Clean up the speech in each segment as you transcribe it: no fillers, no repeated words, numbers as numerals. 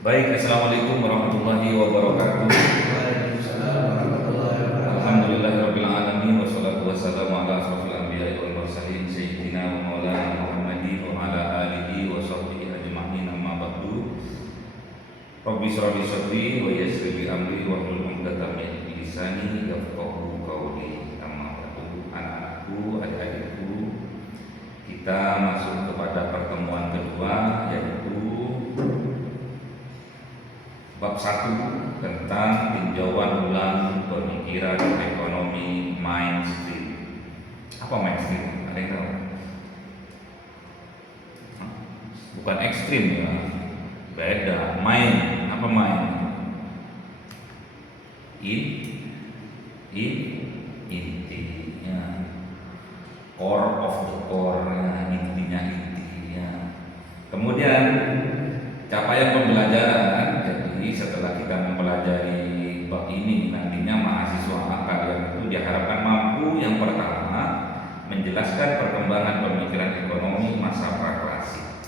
Baik, Assalamualaikum warahmatullahi wabarakatuh. Waalaikumsalam warahmatullahi wabarakatuh. Alhamdulillahirabbil alamin wassalatu wassalamu ala asrofil anbiya'i wal mursalin sayyidina wa maulana Muhammadin wa ala alihi wa sahbihi ajma'in, amma ba'du. Rabbi shrah li sadri wa yassir li amri wahlul 'uqdatam min lisani yafqahu qawli. Amma ba'du, anak-anakku, adik-adikku, kita masuk kepada pertemuan kedua, yaitu bab 1 tentang tinjauan ulang pemikiran ekonomi mainstream. Apa mainstream? Ada yang tahu? Hah? Bukan ekstrim ya, beda. Main, apa main? Intinya, core of the core, intinya. Kemudian capaian pembelajaran. Jadi setelah kita mempelajari bab ini, nantinya mahasiswa kalian itu diharapkan mampu yang pertama menjelaskan perkembangan pemikiran ekonomi masa praklasik.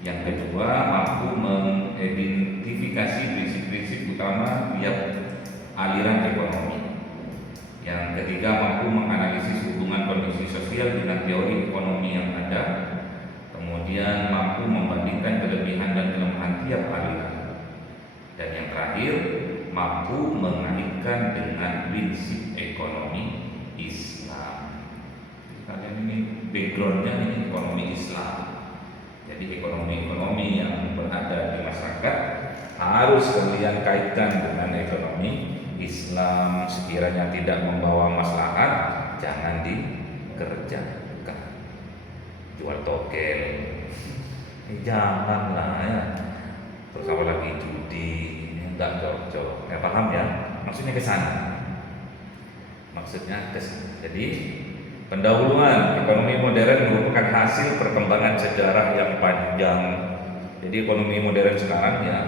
Yang kedua, mampu mengidentifikasi prinsip-prinsip utama tiap aliran ekonomi. Yang ketiga, mampu menganalisis hubungan kondisi sosial dengan teori ekonomi yang ada. Kemudian mampu membandingkan kelebihan dan kelemahan tiap aliran. Dan yang terakhir, mampu mengaitkan dengan prinsip ekonomi Islam. Kalian ini backgroundnya ini ekonomi Islam. Jadi ekonomi yang berada di masyarakat harus kalian kaitkan dengan ekonomi Islam. Sekiranya tidak membawa maslahat, jangan dikerjakan. Jual tokel, janganlah ya. Terus apa lagi, judi, enggak cocok. Paham ya? Maksudnya ke sana. Jadi pendahuluan ekonomi modern merupakan hasil perkembangan sejarah yang panjang. Jadi ekonomi modern sekarang ya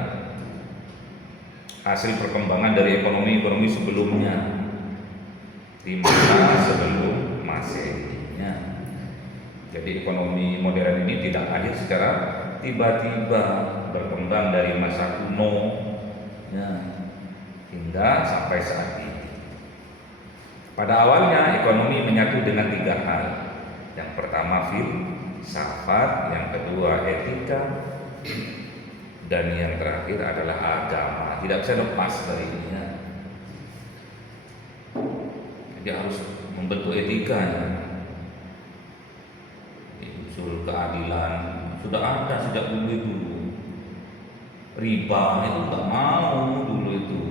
hasil perkembangan dari ekonomi sebelumnya, di masa sebelum Masehinya. Jadi ekonomi modern ini tidak lahir secara tiba-tiba, berkembang dari masa kuno ya, hingga sampai saat ini. Pada awalnya ekonomi menyatu dengan 3 hal. Yang pertama filsafat, yang kedua etika, dan yang terakhir adalah agama. Tidak bisa lepas dari ini ya. Dia harus membentuk etika ya. Usul keadilan sudah ada sejak dulu. Riba itu nggak mau dulu itu,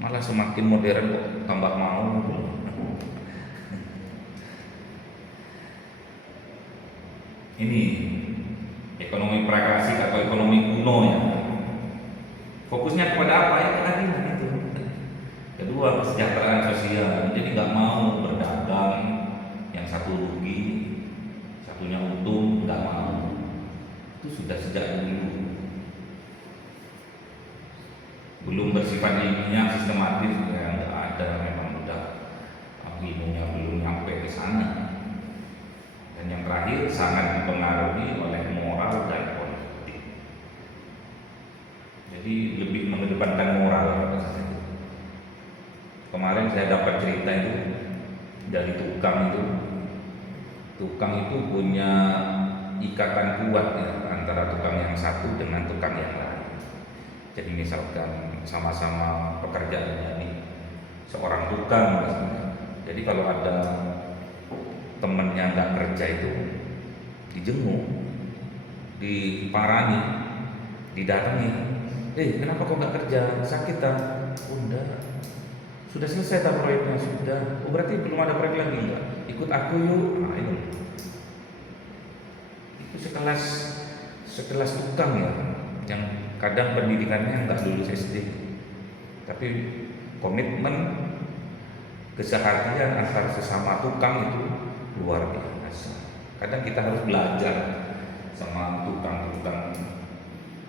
malah semakin modern kok tambah mau. Ini ekonomi praklasik atau ekonomi kuno ya. Fokusnya kepada apa ya? Keadilan itu. Kedua, kesejahteraan sosial. Jadi nggak mau berdagang yang satu rugi, satunya untung, nggak mau. Itu sudah sejak dulu. Belum bersifat ilmiah sistematis ya, nggak ada, memang udah ilmunya belum nyampe ke sana. Dan yang terakhir, sangat dipengaruhi oleh moral dan politik. Jadi lebih mengedepankan moral. Kemarin saya dapat cerita itu dari tukang itu. Tukang itu punya ikatan kuat ya, antara tukang yang satu dengan tukang yang lain. Jadi misalkan sama-sama pekerjaannya nih, seorang tukang misalnya. Jadi kalau ada temennya nggak kerja itu dijenguk, diparani, didatangi. Kenapa kok nggak kerja? Sakit tak? Udah. Sudah selesai tak proyeknya? Sudah. Oh berarti belum ada proyek lagi enggak? Ikut aku yuk. Nah itu sekelas tukang ya, yang kadang pendidikannya nggak lulus SD, tapi komitmen keseharian antar sesama tukang itu luar biasa. Kadang kita harus belajar sama tukang-tukang,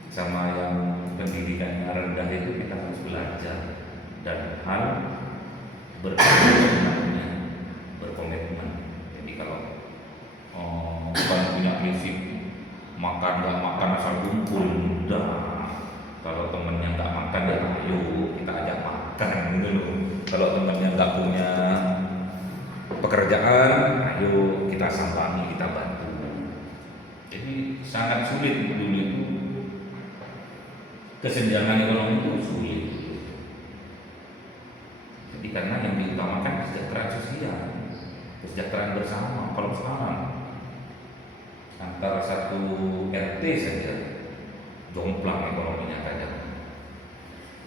sama yang pendidikannya rendah itu kita harus belajar dan hal berkomitmen. Jadi kalau bukan punya prinsip makan nggak makan asal kumpul, udah Kalau temennya nggak makan ya ayo kita ajak makan gitu loh. Kalau temennya nggak punya pekerjaan, ayo kita sambangi, kita bantu. Jadi sangat sulit dulu itu, kesenjangan ekonomi itu sulit. Jadi karena yang diutamakan kesejahteraan sosial, kesejahteraan bersama. Kalau sekarang antara satu RT saja jomplang ekonominya saja.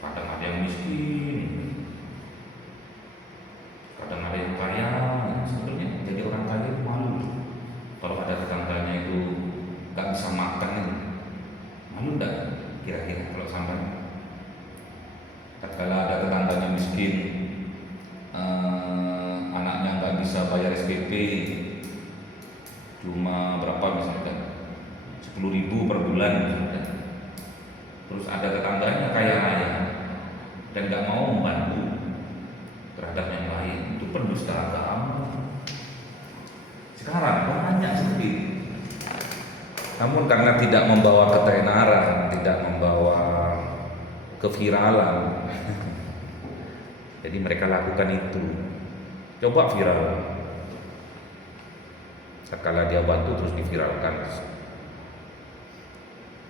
Kadang ada yang miskin, kadang ada yang kaya. Sebetulnya jadi orang kaya itu malu. Kalau ada tetangganya itu nggak bisa makan, malu nggak? Kira-kira kalau sampai tatkala ada tetangganya miskin, anaknya nggak bisa bayar SPP, cuma berapa misalkan 10.000 per bulan misalkan. Terus ada tetangganya kaya raya dan nggak mau membantu terhadap yang lain, itu pendusta agama. Sekarang banyak seperti itu. Namun karena tidak membawa ketenaran, tidak membawa keviralan, jadi mereka lakukan itu. Coba viral, sekala dia bantu terus diviralkan,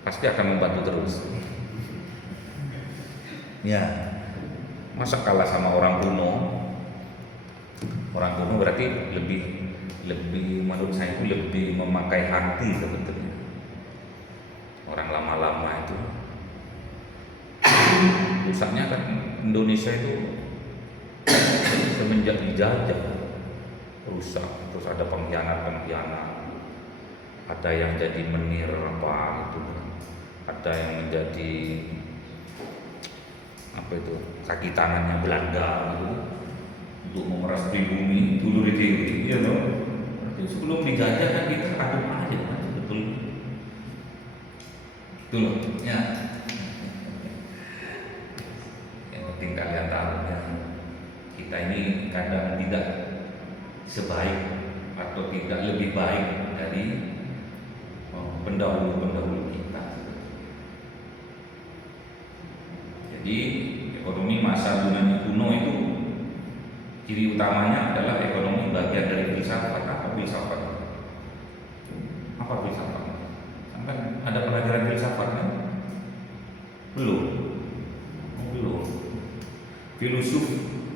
pasti akan membantu terus. Ya, masa kalah sama orang kuno? Orang kuno berarti lebih menurut saya itu lebih memakai hati sebetulnya. Orang lama-lama itu rusaknya kan Indonesia itu semenjak dijajah rusak, terus ada pengkhianat, ada yang jadi menir apa itu, ada yang menjadi apa itu kaki tangannya Belanda gitu, untuk memeras pribumi dulu di TV, ya loh. Sebelum dijajah kan kita adem aja, betul loh ya. Yang penting kalian tahu ya, kita ini kadang tidak sebaik atau tidak lebih baik dari pendahulu kita. Jadi ekonomi masa Yunani kuno itu ciri utamanya adalah ekonomi bagian dari filsafat. Apa filsafat? Apa filsafat? Sampai ada pelajaran filsafat kan? Belum. Filosof,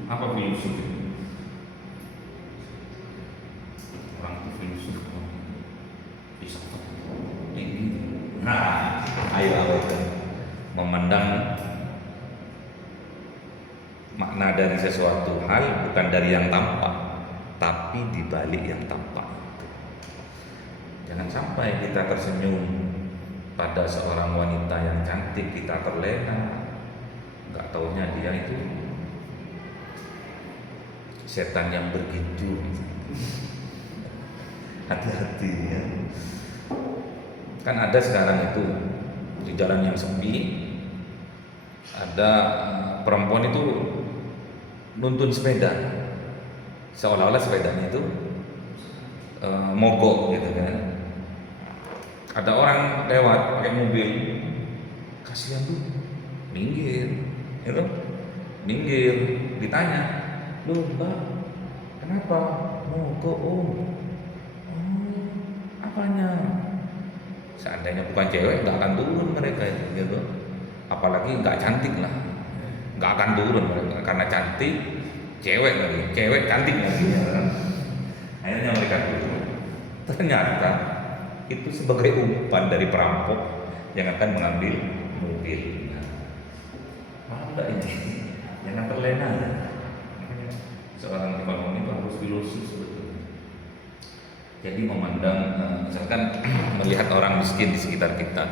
apa filosof? Orang itu filosof, filsafat. Ini. Nah, ayo memandang makna dari sesuatu hal bukan dari yang tampak, tapi di balik yang tampak itu. Jangan sampai kita tersenyum pada seorang wanita yang cantik, kita terlena, nggak taunya dia itu setan yang berginju. Hati-hati ya. Kan ada sekarang itu di jalan yang sepi, ada perempuan itu nuntun sepeda, seolah-olah sepedanya itu mogok gitu kan. Ada orang lewat pakai mobil, kasihan tuh, minggir, itu minggir, ditanya, "Loh Mbak, kenapa mogok Om?" "Oh, apanya?" Seandainya bukan cewek nggak akan turun mereka itu, gitu. Apalagi nggak cantik lah, nggak akan turun mereka karena cantik, cewek cantik lagi. Akhirnya mereka turun. Ternyata itu sebagai umpan dari perampok yang akan mengambil mobil. Paham nggak ini? Jangan terlena ya. Seorang ekonomi itu harus filosof sebetulnya. Jadi memandang, misalkan melihat orang miskin di sekitar kita,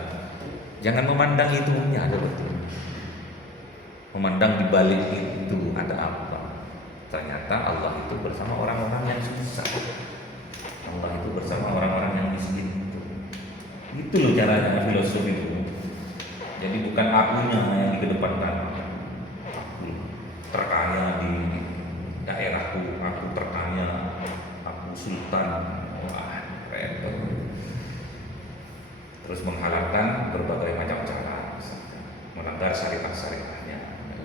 jangan memandang itunya ada betul. Memandang di balik itu ada apa? Ternyata Allah itu bersama orang-orang yang susah. Allah itu bersama orang-orang yang miskin itu. Itu loh caranya filosof itu. Jadi bukan akunya yang dikedepankan. Aku terkaya di daerahku, aku terkaya, aku sultan. Wah, repot. Terus menghalalkan berbagai macam cara, menentang ada syariah-syariahnya.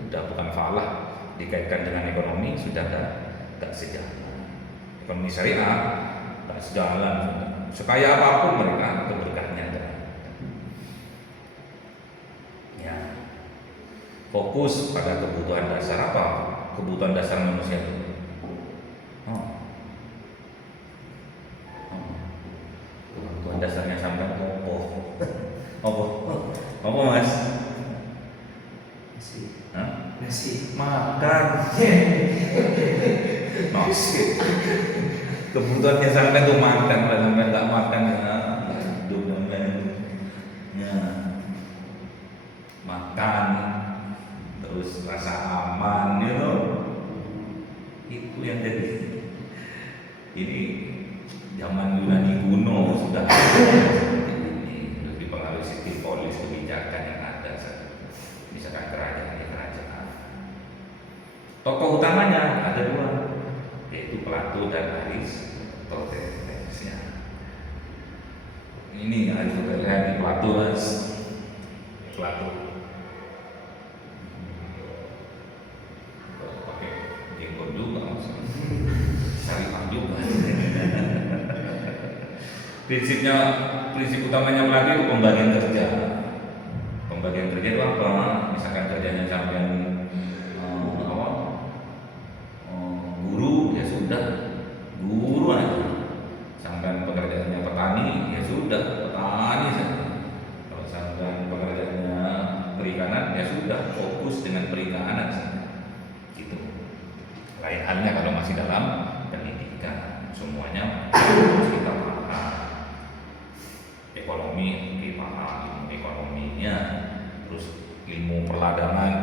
Udah bukan falah, dikaitkan dengan ekonomi sudah nggak sejalan. Ekonomi syariah nggak sejalan. Sekaya apapun mereka, keberkahannya ada. Ya, fokus pada kebutuhan dasar. Apa kebutuhan dasar manusia itu? Kebutuhan dasarnya sampai apa mas? Nasi. Makan. Nasi. Kebutuhannya sampai tuh makan, kalau sampai nggak makan ya hidup ya. Makan, terus rasa aman, itu yang jadi. Ini zaman Yunani kuno sudah ini dipengaruhi sistem polis kebijakan yang ada, misalkan kerajaan. Tokoh utamanya ada dua, yaitu Plato dan Aristoteles. Ya. Ini Aristoteles, Plato, Plato. Pakai jenggot juga, syarifah juga. Prinsip utamanya Plato itu pembagian kerja. Pembagian kerja itu apa? Misalkan kerjanya sampai guru, ya sudah guru aja. Sampai pekerjaannya petani, ya sudah petani saja. Kalau sampai pekerjaannya perikanan, ya sudah fokus dengan perikanan saja. Gitu. Lain halnya kalau masih dalam pendidikan, semuanya harus kita paham. Ekonomi kita paham, ilmu ekonominya, terus ilmu perladanan,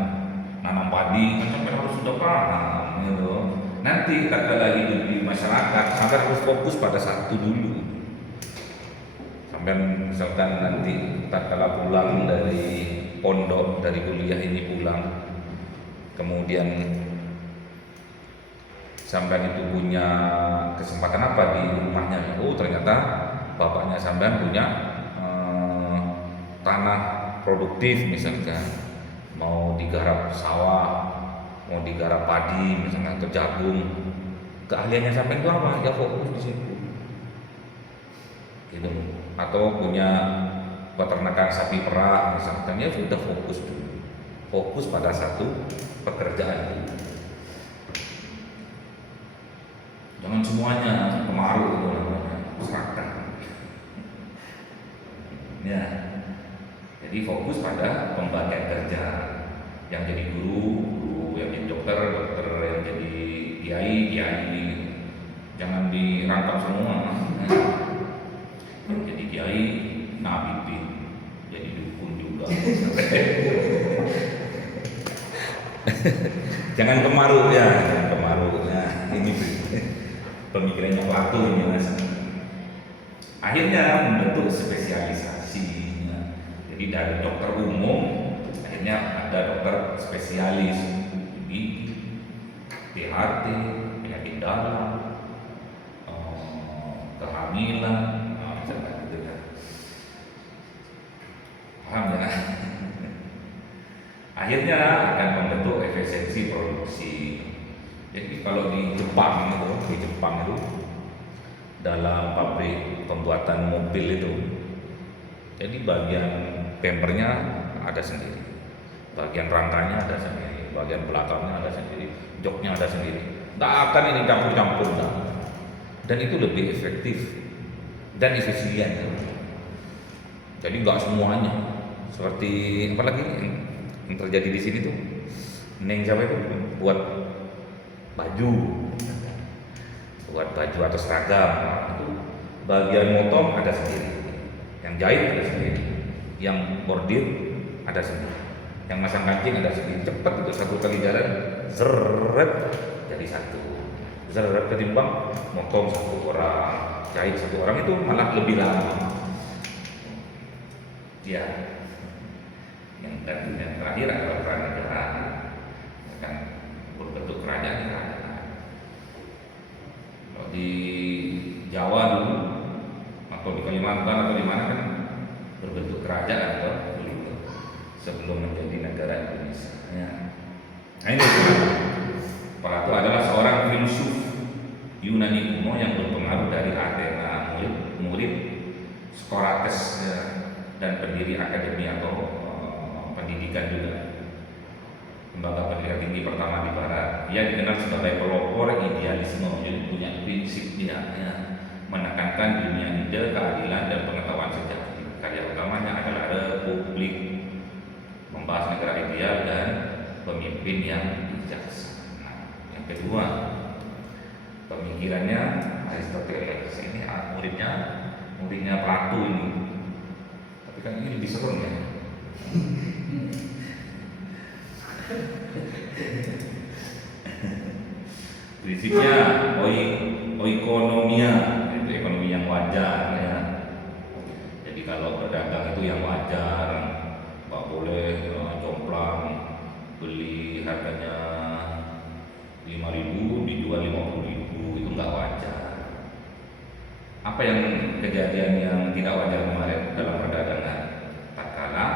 nanam padi, kan sampai harus sudah paham, gitu. Nanti tatkala hidup di masyarakat, maka harus fokus pada satu dulu. Sampai misalkan nanti tatkala pulang dari pondok, dari kuliah ini pulang, kemudian sampai itu punya kesempatan apa di rumahnya? Oh ternyata bapaknya sampai punya tanah produktif, misalkan mau digarap sawah, mau digarap padi, misalnya atau jagung. Keahliannya sampai itu apa? Ya fokus di situ. Gitu. Atau punya peternakan sapi perah, misalkan, ya sudah fokus dulu. Fokus pada satu pekerjaan itu. Jangan semuanya kemaru itu namanya, seragam. Ya. Jadi fokus pada pembagian kerja. Yang jadi guru, yang jadi dokter, yang jadi kiai. Jangan dirangkap semua. Yang jadi kiai, nabi, jadi dukun juga. Jangan kemaru ya, jangan kemaru. Nah, ini pemikirannya Plato ini mas. Akhirnya membentuk spesialisasi. Jadi dari dokter umum, akhirnya ada dokter spesialis di THT, penyakit dalam, kehamilan, misalkan gitu ya. Paham ya? Akhirnya akan membentuk efisiensi produksi. Jadi kalau di Jepang itu dalam pabrik pembuatan mobil itu, jadi bagian bempernya ada sendiri, bagian rangkanya ada sendiri, bagian belakangnya ada sendiri, joknya ada sendiri. Tak akan ini campur-campur, dan itu lebih efektif dan efisien. Jadi nggak semuanya seperti apalagi yang terjadi di sini tuh, Neng siapa itu buat baju atau seragam, itu bagian motong ada sendiri, yang jahit ada sendiri, yang bordir ada sendiri, yang masang kancing ada sendiri. Cepat itu, satu kali jalan zeret jadi satu, zeret ketimbang motong satu orang, jahit satu orang itu malah lebih lama. Ya, yang terakhir adalah peran negara, kan berbentuk kerajaan. Kalau di Jawa dulu atau di Kalimantan atau di mana kan berbentuk kerajaan atau dulu sebelum menjadi negara pendiri akademi atau pendidikan juga, lembaga pendidikan tinggi pertama di Barat. Ia dikenal sebagai pelopor idealisme, punya prinsip dia, ya, menekankan dunia ide, keadilan dan pengetahuan sejati. Karya utamanya adalah Republik, membahas negara ideal dan pemimpin yang bijaksana. Yang kedua, pemikirannya Aristoteles. Ini muridnya Plato ini. Tapi kan ini lebih serem ya. Prinsipnya oikonomia, itu ekonomi yang wajar ya. Jadi kalau berdagang itu yang wajar, nggak boleh jomplang, beli harganya 5.000 dijual 50.000, itu nggak wajar. Apa yang kejadian yang tidak wajar kemarin dalam perdagangan? Tak kalah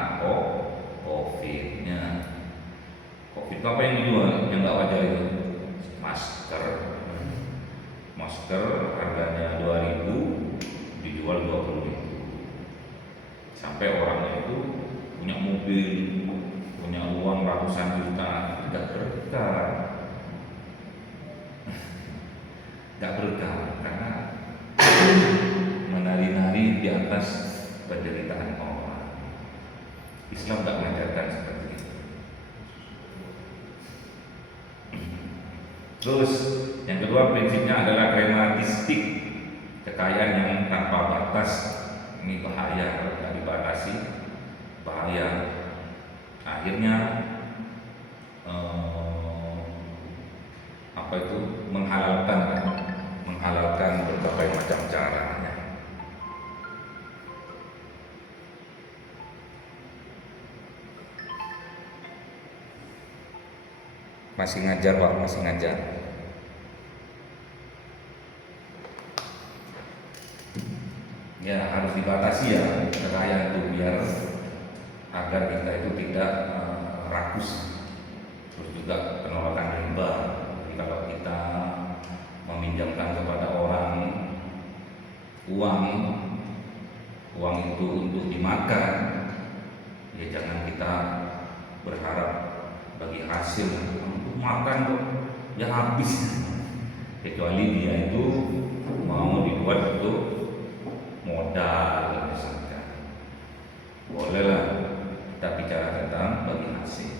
COVID-nya. COVID itu apa yang dijual yang nggak wajar itu? Masker harganya 2.000 dijual 20.000. Sampai orangnya itu punya mobil, punya uang ratusan juta, tidak berkah. Tidak berkah karena menari-nari di atas penderitaan orang. Islam tidak mengajarkan seperti itu. Terus yang kedua prinsipnya adalah pragmatistik, kekayaan yang tanpa batas. Ini bahaya kalau tidak dibatasi, bahaya. Akhirnya menghalalkan berbagai macam caranya. Masih ngajar Pak, masih ngajar. Ya harus dibatasi ya kekayaan itu biar agar kita itu tidak rakus. Terus juga penolakan riba. Jadi kalau kita meminjamkan kepada orang uang itu untuk dimakan, ya jangan kita berharap bagi hasil untuk makan kok ya habis, kecuali dia itu mau dibuat untuk modal misalkan, bolehlah kita bicara tentang bagi hasil.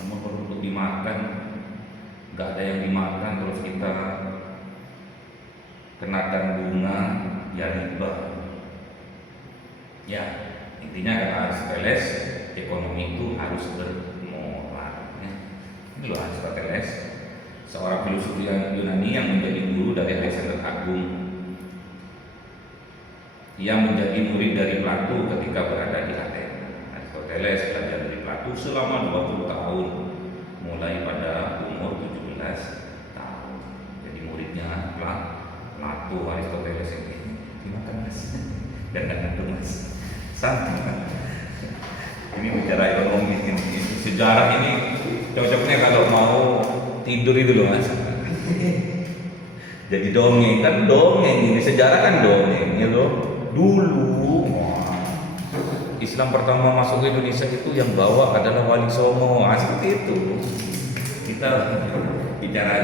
Namun kalau untuk dimakan nggak ada yang dimakan terus kita kenakan bunga, ya riba. Ya intinya kata Aristoteles, ekonomi itu harus bermoral. Ini loh Aristoteles, seorang filosof Yunani yang menjadi guru dari Alexander Agung. Ia menjadi murid dari Plato ketika berada di Athena. Aristoteles belajar dari Plato selama 20 tahun, mulai pada umur 17 tahun. Jadi muridnya Plato, Aristoteles ini. Dimakan mas, dan ngantuk mas, santai. Ini bicara ekonomi, ini sejarah ini cocoknya kalau mau tidur itu loh mas. Jadi dongeng kan dongeng, ini sejarah kan dongeng ya loh. Dulu Islam pertama masuk ke Indonesia itu yang bawa adalah Wali Songo, seperti itu. Kita bicara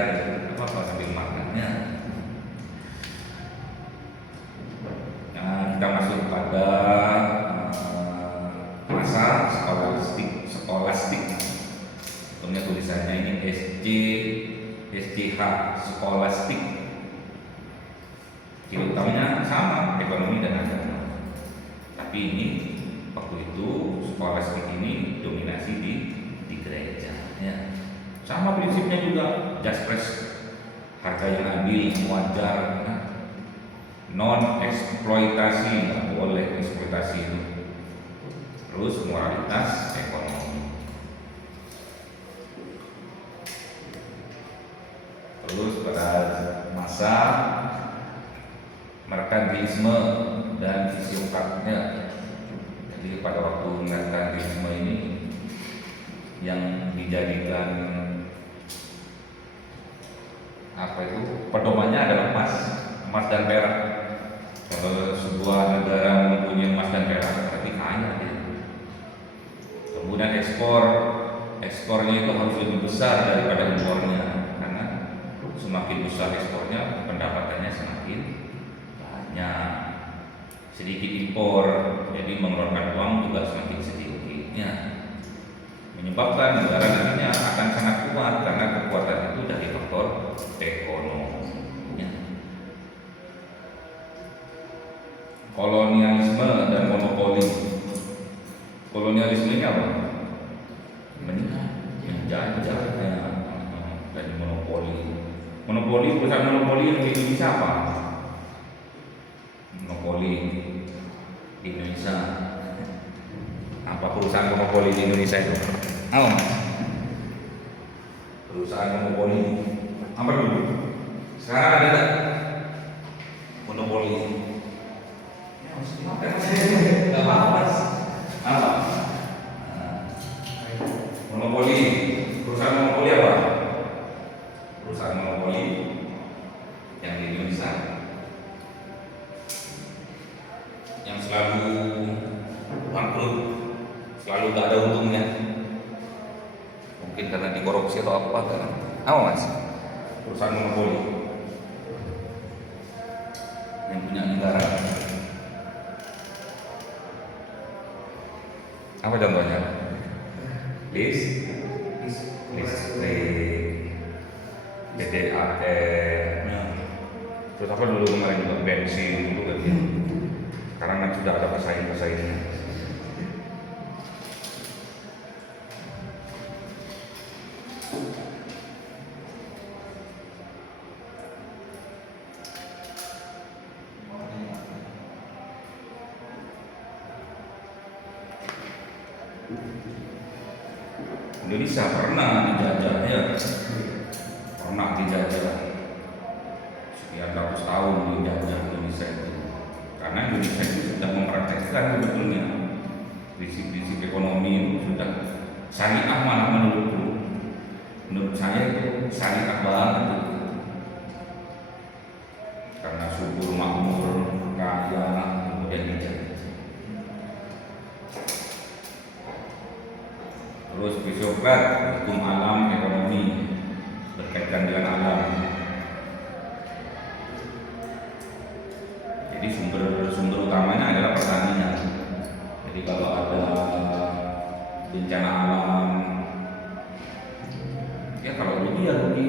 apa sambil makannya. Nah, kita masuk pada masa skolastik. Tentunya tulisannya ini SCH skolastik. Ciri utamanya sama, ekonomi dan agama. Tapi ini waktu itu skolastik ini dominasi di gereja. Ya. Sama prinsipnya juga, just harga yang adil, wajar, non eksploitasi, nggak boleh eksploitasi itu. Terus moralitas ekonomi. Terus pada masa merkantilisme dan sifatnya. Jadi pada waktu merkantilisme ini yang dijadikan apa itu pedomannya adalah emas dan perak. Kalau sebuah negara mempunyai emas dan perak berarti kaya dia. Kemudian ekspornya itu harus lebih besar daripada impornya, karena semakin besar ekspornya pendapatannya semakin banyak. Sedikit impor, jadi mengeluarkan uang juga semakin sedikitnya, menyebabkan negara nantinya akan sangat kuat karena kekuatan itu dari faktor ekonominya. Kolonialisme dan monopoli. Kolonialisme ini apa? Menjajah dan monopoli. Perusahaan monopoli di Indonesia apa? Monopoli di Indonesia. Apa perusahaan monopoli di Indonesia itu? Apa mas? Perusahaan monopoli apa dulu? Sekarang ada nggak monopoli? Nggak apa-apa mas. Apa? Monopoli. Perusahaan monopoli apa? Perusahaan monopoli yang di Indonesia yang selalu bangkrut, selalu gak ada untungnya. Mungkin karena dikorupsi atau apa kan? Apa mas? Perusahaan monopoli yang punya negara. Apa contohnya? Listrik, PDAM, terus apa dulu kemarin juga bensin dulu kan ya. Sekarang kan sudah ada pesaing-pesaingnya. Indonesia pernah dijajah ya, pernah dijajah sekian ratus tahun dijajah Indonesia itu, karena Indonesia itu sudah mempraktekkan sebetulnya prinsip-prinsip ekonomi itu sudah syariah, malah menurut saya itu syariah banget itu. Karena subur, makmur, kaya, kemudian dijajah. Terus filsafat, hukum alam, ekonomi berkaitan dengan alam. Jadi sumber utamanya adalah pertanian. Jadi kalau ada bencana alam, ya kalau rugi ya rugi.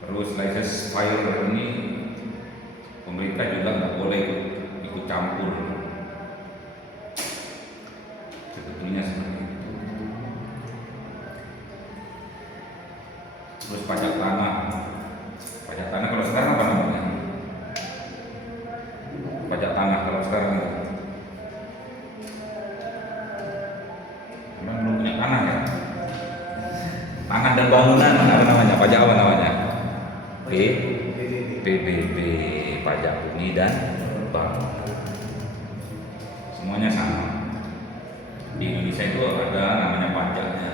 Terus license fire ini pemerintah juga nggak boleh ikut campur, sebetulnya seperti itu. Terus pajak tanah kalau sekarang apa namanya? Pajak tanah kalau sekarang itu memang belum punya tanah ya. Tanah dan bangunan apa namanya? Pajak apa namanya? PBB, pajak bumi dan bangunan. Semuanya sama. Di Indonesia itu ada namanya pajaknya.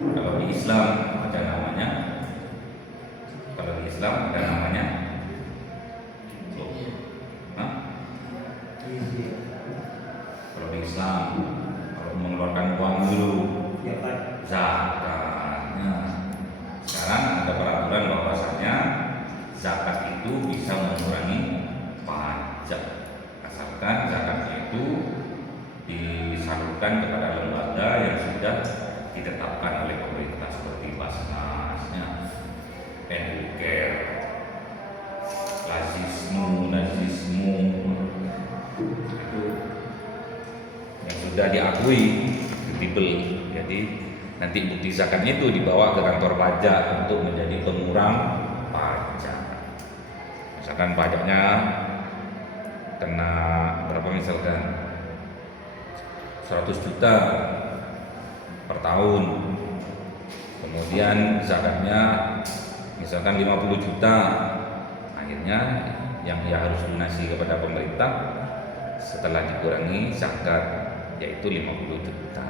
Kalau di Islam ada namanya, Hah? Kalau di Islam, kalau mengeluarkan uang dulu, zakatnya. Sekarang ada peraturan bahwasanya zakat itu bisa mengurangi pajak, asalkan zakatnya itu disalurkan kepada lembaga yang sudah ditetapkan oleh pemerintah seperti Basnasnya, NUKER, Nazismu itu yang sudah diakui kredibel. Jadi nanti bukti zakatnya itu dibawa ke kantor pajak untuk menjadi pengurang pajak. Misalkan pajaknya kena berapa, misalkan 100 juta per tahun, kemudian zakatnya misalkan 50 juta, akhirnya yang ia harus lunasi kepada pemerintah setelah dikurangi zakat yaitu 50 juta.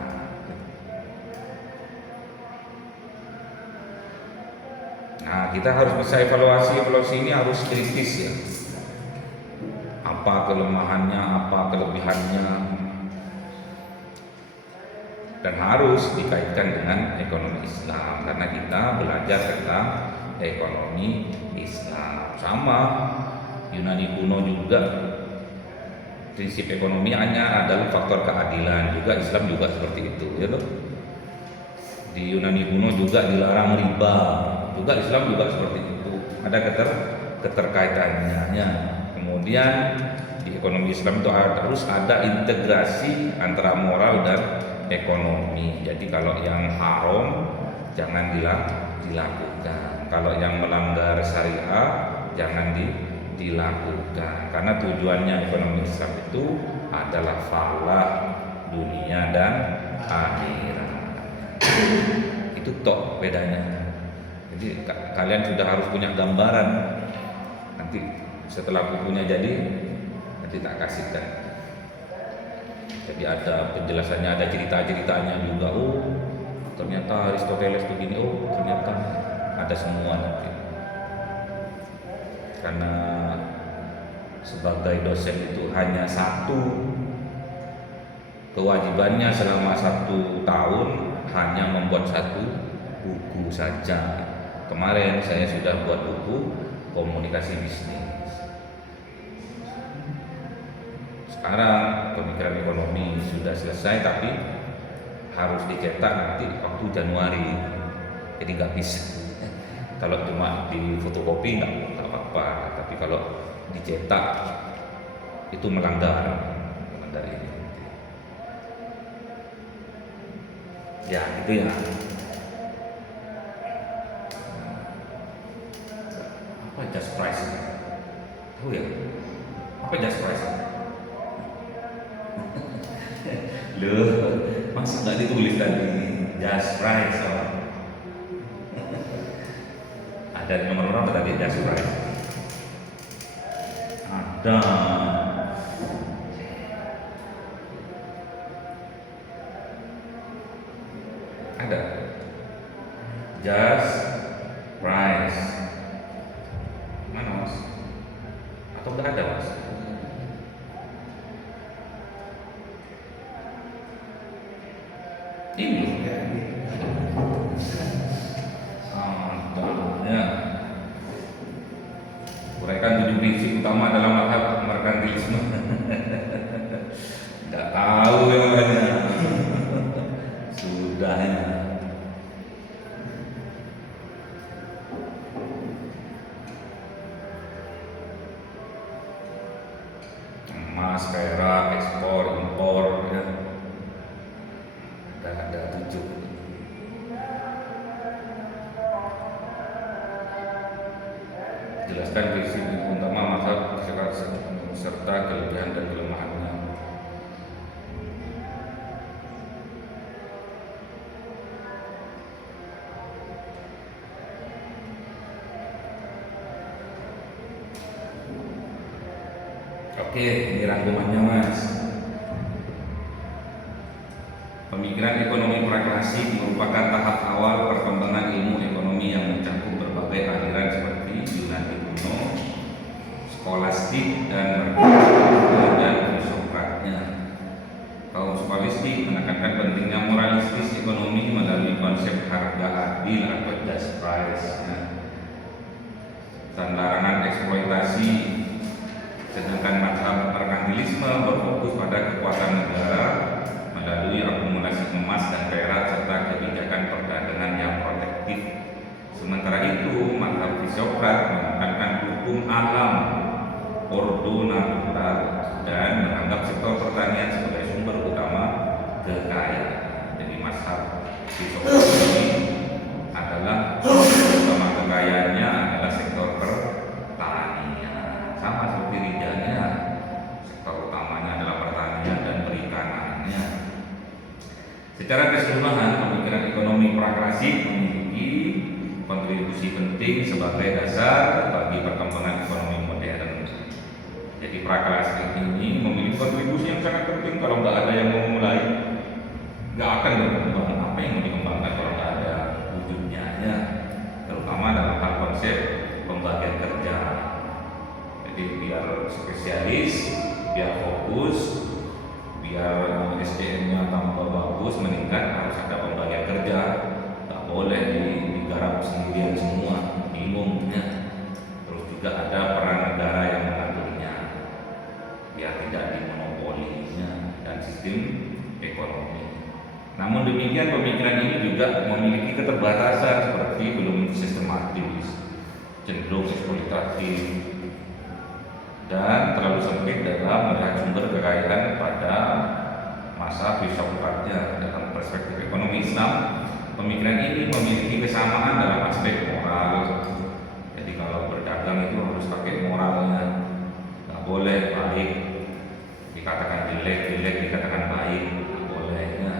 Nah, kita harus bisa evaluasi ini harus kritis ya. apa kelemahannya, apa kelebihannya, dan harus dikaitkan dengan ekonomi Islam karena kita belajar tentang ekonomi Islam. Sama Yunani kuno juga prinsip ekonominya adalah faktor keadilan, juga Islam juga seperti itu, ya toh. Di Yunani kuno juga dilarang riba, juga Islam juga seperti itu. Ada keterkaitannya. Kemudian di ekonomi Islam itu harus ada integrasi antara moral dan ekonomi. Jadi kalau yang haram jangan dilakukan. Kalau yang melanggar syariah jangan dilakukan. Karena tujuannya ekonomi Islam itu adalah falah dunia dan akhirat. Itu tok bedanya. Jadi kalian sudah harus punya gambaran. Nanti setelah bukunya jadi nanti tak kasihkan. Jadi ada penjelasannya, ada cerita-ceritanya juga. Oh, ternyata Aristoteles begini. Oh, ternyata ada semua nanti. Karena sebagai dosen itu hanya satu kewajibannya selama 1 tahun hanya membuat 1 buku saja. Kemarin saya sudah buat buku komunikasi bisnis. Sekarang pemikiran ekonomi sudah selesai, tapi harus dicetak nanti waktu Januari. Jadi nggak bisa. Kalau cuma di fotokopi nggak apa-apa, tapi kalau dicetak itu melanggar ini. Ya gitu ya. Apa just price? Tahu ya? Apa just price? Loh, masih nggak ditulis tadi just price? Oh. Ada nomor berapa tadi just price? Ada. Ada just price. Mana mas? Atau nggak ada mas? Ini ya. Uraikan 7 prinsip utama dalam mazhab merkantilisme. Nggak tahu ya makanya. Sudah ya. Emas, perak, ekspor, impor, ya. Ada 7. Jelaskan prinsip utama mazhab serta kelebihan dan kelemahannya. Oke, ini rangkumannya mas. Pemikiran ekonomi praklasik merupakan tahap awal perkembangan ilmu ekonomi yang mencakup berbagai aliran seperti Yunani kuno, skolastik dan filsafat. Kaum skolastik menekankan pentingnya moralistis ekonomi melalui konsep harga adil atau just price dan larangan eksploitasi. Sedangkan mazhab merkantilisme berfokus pada kekuatan negara melalui akumulasi emas dan perak serta kebijakan perdagangan yang protektif. Sementara itu, mazhab filsafat menekankan hukum alam, ordo natural, dan menganggap sektor pertanian sebagai sumber utama kekayaan. Jadi mazhab filsafat ini adalah utama kekayaannya adalah sektor pertanian. Sama seperti rijanya, sektor utamanya adalah pertanian dan perikanannya. Secara keseluruhan, pemikiran ekonomi praklasik memiliki kontribusi penting sebagai dasar bagi perkembangan ekonomi modern. Jadi praklasik ini memiliki kontribusi yang sangat penting. Kalau nggak ada yang mau mulai, nggak akan berkembang. Apa yang mau dikembangkan kalau nggak ada wujudnya, terutama dalam hal konsep pembagian kerja. Jadi biar spesialis, biar fokus, biar SDM-nya tambah bagus, meningkat, harus ada pembagian kerja. Nggak boleh digarap sendirian semua, bingung ya. Terus juga ada peran negara yang mengaturnya, biar tidak dimonopolinya dan sistem ekonomi. Namun demikian pemikiran ini juga memiliki keterbatasan seperti belum sistematis, cenderung eksploitatif, dan terlalu sempit dalam melihat sumber kekayaan pada masa filsafatnya. Dalam perspektif ekonomi Islam, pemikiran ini memiliki kesamaan dalam aspek moral. Jadi kalau berdagang itu harus pakai moralnya, nggak boleh baik dikatakan jelek, jelek dikatakan baik, nggak boleh ya.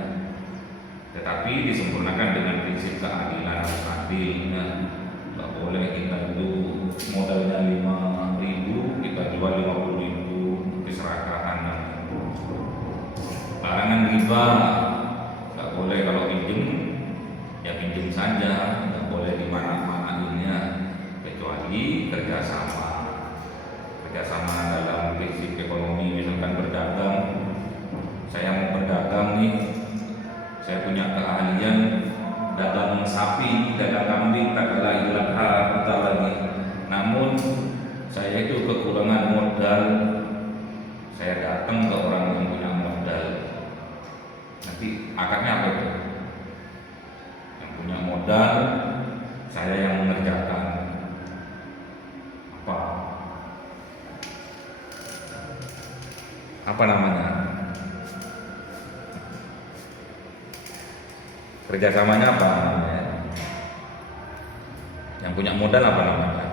Tetapi disempurnakan dengan prinsip keadilan harus adil ya. Nggak boleh kita itu modalnya 5.000 kita jual 50.000, keserakahan. Larangan riba, nggak boleh. Kalau pinjem ya pinjem saja, nggak boleh dimana-manainnya, kecuali kerjasama dalam prinsip ekonomi. Misalkan berdagang, saya mau berdagang nih, saya punya keahlian dagang sapi, dagang kambing, tak kalah Idul Adha, bentar lagi. Namun saya itu kekurangan modal, saya datang ke orang yang punya modal. Nanti akadnya apa itu? Yang punya modal, saya yang mengerjakan. Apa namanya? Kerjasamanya apa namanya? Yang punya modal apa namanya?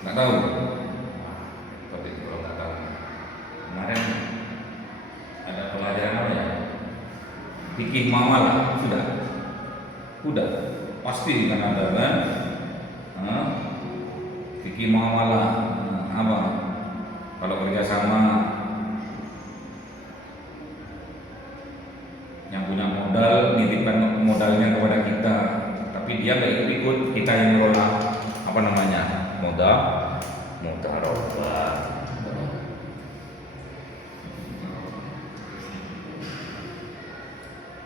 Nggak tahu. Tapi kalau nggak tahu, kemarin ada pelajaran apa ya? Fikih muamalah sudah pasti kan ada kan? Fikih muamalah apa? Kalau kerjasama, yang punya modal nitipkan modalnya kepada kita, tapi dia nggak ikut-ikut, kita yang ngelola apa namanya, mudharabah.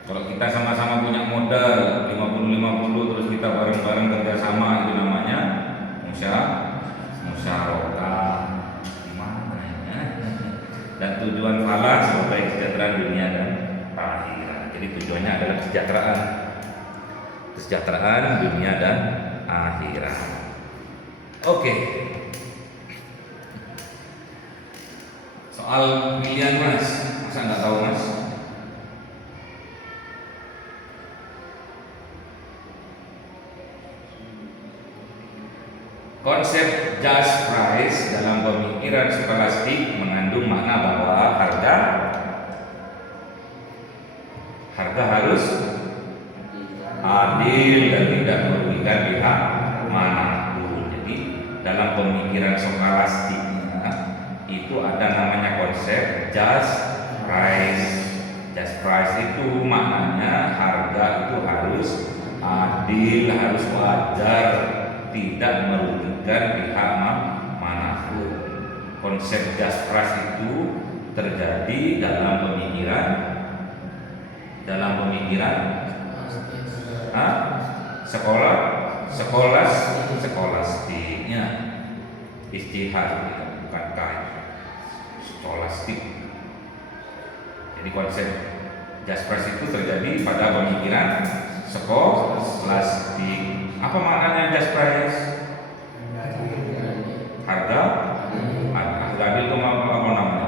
Kalau kita sama-sama punya modal 50-50 terus kita bareng-bareng kerjasama, itu namanya musyarakah. Gimana ya? Dan tujuan falah sebagai kesejahteraan dunia dan akhirat. Jadi tujuannya adalah kesejahteraan dunia dan akhirat. Oke. Soal pilihan mas, masa nggak tahu mas? Konsep just price dalam pemikiran skolastik mengandung makna bahwa harga harus adil dan tidak merugikan pihak manapun. Jadi dalam pemikiran skolastiknya itu ada namanya konsep just price. Just price itu maknanya harga itu harus adil, harus wajar, tidak merugikan pihak manapun. Konsep just price itu terjadi dalam pemikiran skolastiknya, istihad bukan kain, skolastik. Jadi konsep just price itu terjadi pada pemikiran skolastik. Apa maknanya just price? Harga adil itu apa namanya?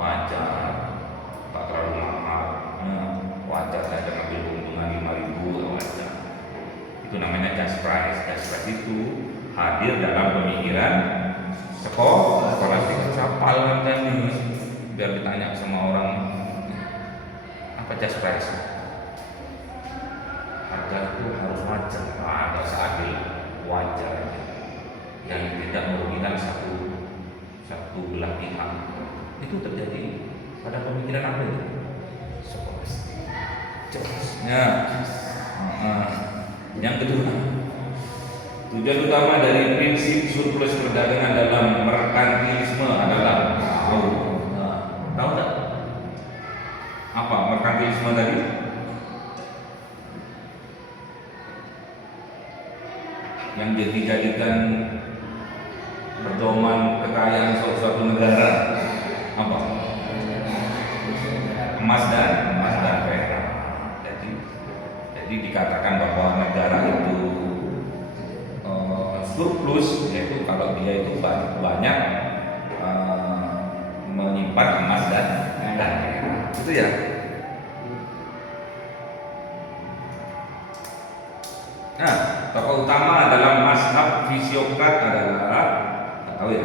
Wajar, tak terlalu mahal. Wajar saja ngambil keuntungan 5.000, wajar. Itu namanya just price. Just price itu hadir dalam pemikiran skolastik. Hafal kan ini biar ditanya sama orang apa just price. Harga itu harus wajar, ada seadil, wajar, yang tidak merugikan satu belah pihak. Itu terjadi pada pemikiran apa itu? Skolastik. Ya. Yang kedua, Tujuan utama dari prinsip surplus perdagangan dalam merkantilisme adalah tahu tak? Apa merkantilisme tadi? Yang dijadikan pedoman kekayaan suatu negara apa? Emas dan perak. Jadi dikatakan bahwa negara itu surplus, yaitu kalau dia itu banyak menyimpan emas dan perak. Itu ya. Nah, tokoh utama dalam mazhab Fisiokrat adalah, nggak tahu ya,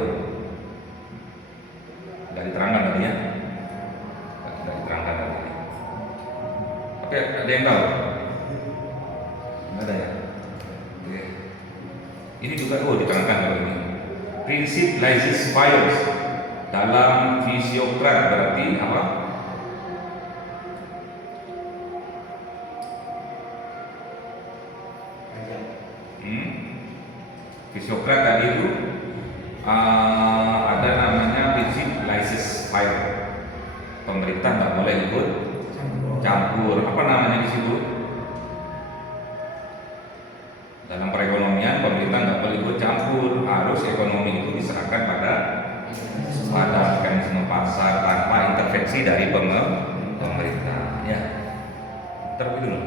nggak diterangkan tadi ya, nggak diterangkan tadi. Oke, ada yang tahu? Nggak ada ya. Oke. Ini juga diterangkan kalau ini. Prinsip laissez-faire dalam Fisiokrat berarti apa? Fisiokrat tadi itu ada namanya prinsip laissez-faire. Pemerintah nggak boleh ikut campur. Apa namanya di situ? Dalam perekonomian pemerintah nggak boleh ikut campur. Harus ekonomi itu diserahkan pada mekanisme pasar tanpa intervensi dari pemerintah. Ya, terlebih dulu.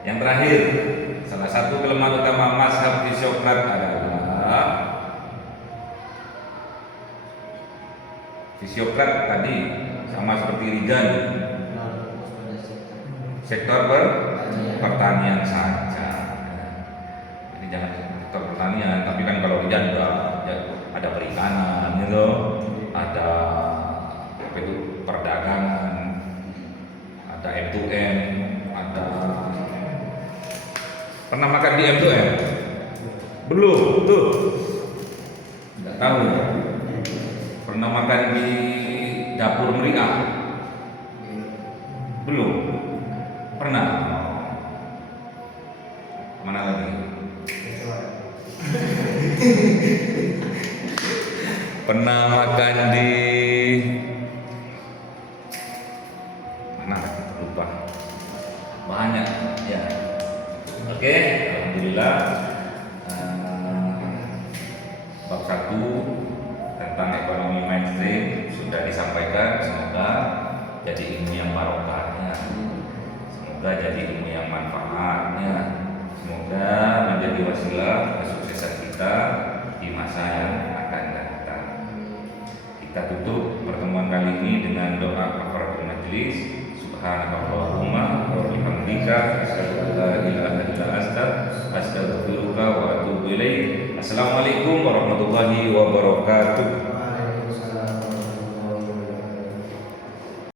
Yang terakhir, salah satu kelemahan utama mazhab Fisiokrat adalah Fisiokrat tadi sama seperti Reagan, sektor pertanian saja. Jadi jangan sektor pertanian, tapi kan kalau Reagan juga ada perikanan gitu, ada apa itu perdagangan, ada M2M, ada. Pernah makan di M2M? Belum, tuh. Nggak tahu ya. Pernah makan di dapur meriah? Belum. Pernah. Mana lagi? Pernah makan di mana? Lupa. Banyak ya. Oke, alhamdulillah bab 1 tentang ekonomi mainstream sudah disampaikan. Semoga jadi ilmu yang barokahnya, semoga jadi ilmu yang manfaatnya, semoga menjadi wasilah kesuksesan kita di masa yang akan datang. Kita tutup pertemuan kali ini dengan doa kafaratul majelis. Subhanallahumma wa bihamdika asyhadu an la ilaha illa anta astaghfiruka wa atubu ilaik. Assalamualaikum warahmatullahi wabarakatuh.